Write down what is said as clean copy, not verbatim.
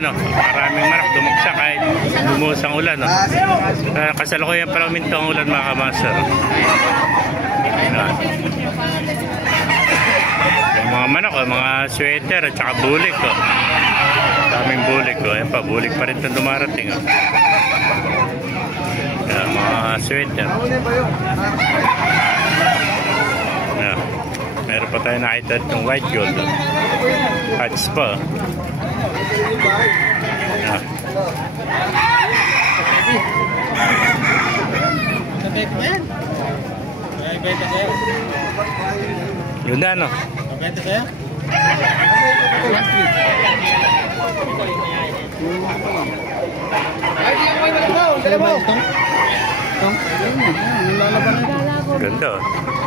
no? Maraming manok, dumagsa kahit lumuhos ang ulan, no? Kasalukuyan pa lang minto ang ulan, mga kamaster. Yung mga manok, mga sweater at saka bulik, oh. Daming bulik, oh. Ayan pa, bulik pa rin itong dumarating, oh. Yan, mga sweater. Yan. Meron pa tayo nakita itong white gold, oh. Hats pa, oh. Yan. Yun na, no? Benta sa'yo? Ganda, oh.